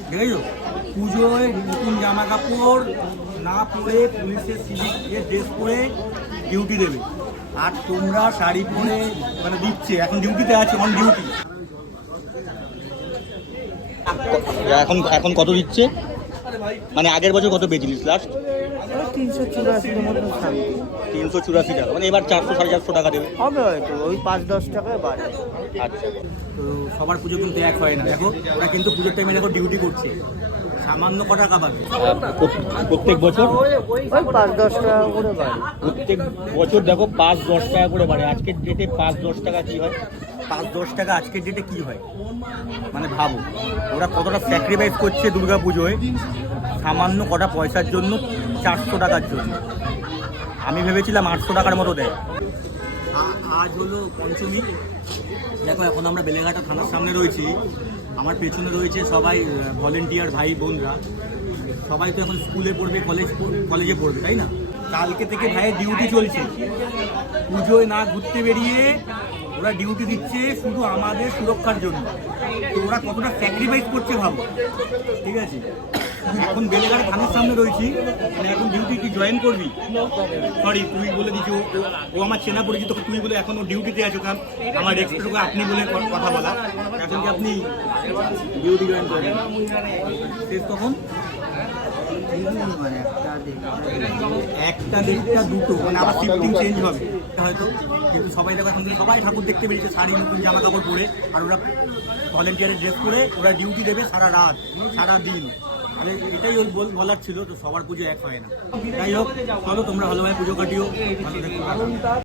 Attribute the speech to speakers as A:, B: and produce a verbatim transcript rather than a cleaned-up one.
A: দেখেছো পুজোয় নতুন জামা কাপড় না পরে পুলিশের সিভিক ড্রেস পরে ডিউটি দেবে, আর তোমরা শাড়ি পরে মানে দিচ্ছে, এখন ডিউটিতে আছে, অন ডিউটি। এখন এখন কত দিচ্ছে? মানে আগের বছর কত পেয়েছিলিস লাস্ট?
B: তিনশো চুরাশির মতো
A: তিনশো চুরাশি টাকা, মানে এবার চারশো সাড়ে চারশো টাকা দেবে
B: হবে হয়তো, ওই পাঁচ দশ টাকায় বাড়ে।
A: আচ্ছা, তো সবার পুজো কিন্তু এক হয় না। দেখো ওরা কিন্তু পুজোর টাইমে দেখো ডিউটি করছে, সামান্য ক টাকা পাবে প্রত্যেক বছর?
B: ওই পাঁচ দশ টাকা করে বাড়ে
A: প্রত্যেক বছর। দেখো পাঁচ দশ টাকা করে বাড়ে। আজকের ডেটে পাঁচ দশ টাকা কি হয়? পাঁচ দশ টাকা আজকের ডেটে কি হয় মানে ভাবো ওরা কতটা স্যাক্রিফাইস করছে দুর্গা পুজোয় সামান্য কটা পয়সার জন্য, চারশো টাকার জন্য। আমি ভেবেছিলাম আটশো টাকার মতো দেয়। আজ হলো পঞ্চমী। দেখো এখন আমরা বেলেঘাটা থানার সামনে রয়েছি, আমার পেছনে রয়েছে সবাই ভলেন্টিয়ার ভাই বোনরা। সবাই তো এখন স্কুলে পড়বে, কলেজ কলেজে পড়বে, তাই না? কালকে থেকে ভাইয়ের ডিউটি চলছে, পুজোয় না ঘুরতে বেরিয়ে ওরা ডিউটি দিচ্ছে শুধু আমাদের সুরক্ষার জন্য। তো ওরা কতটা স্যাক্রিফাইস করছে ভাবো, ঠিক আছে? এখন বেলেঘাটা থানার সামনে রয়েছি, মানে এখন ডিউটি কি জয়েন করবি? সরি তুই বলে দিচ্ছি, ও আমার চেনা পরিচিত, তুই বলে এখন ও ডিউটিতে আছো, কারণ আমার রেসপেক্ট আপনি বলে কথা বলা। এখন কি আপনি ডিউটি জয়েন করবেন? শেষ তখন একটা দেড়টা দুটো, মানে আবার শিফটিং চেঞ্জ হবে হয়তো। কিন্তু সবাই দেখো এখন সবাই ঠাকুর দেখতে বেরিয়েছে শাড়ি নতুন জামা কাপড় পরে, আর ওরা ভলেন্টিয়ারের ড্রেস পরে ওরা ডিউটি দেবে সারা রাত সারা দিন। তাহলে এটাই ওই বলার ছিল, তো সবার পুজো এক হয় না। যাই হোক, চলো তোমরা ভালোভাবে পুজো কাটিও, ভালো থেকো।